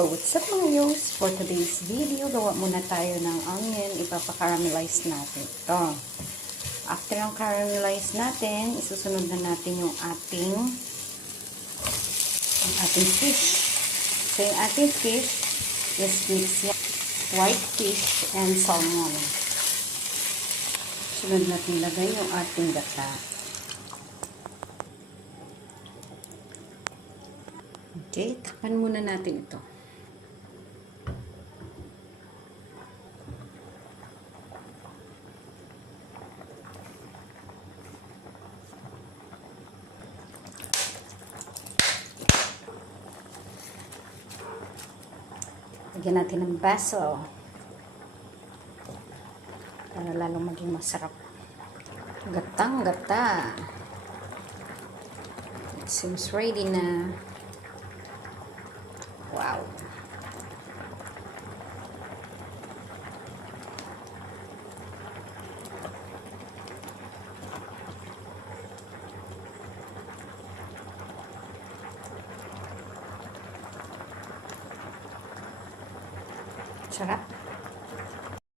What's up mga yos? For today's video, gawa muna tayo ng onion. Ipapakaramelize natin ito. After ng caramelize natin, isusunod na natin yung ating fish. So yung ating fish, is mix yan. White fish and salmon. Sunod natin lagay yung ating gata. Okay, takpan muna natin ito. Lagyan natin ng basil para lalong maging masarap. Gatang-gata. It seems ready na. Wow. Sarap.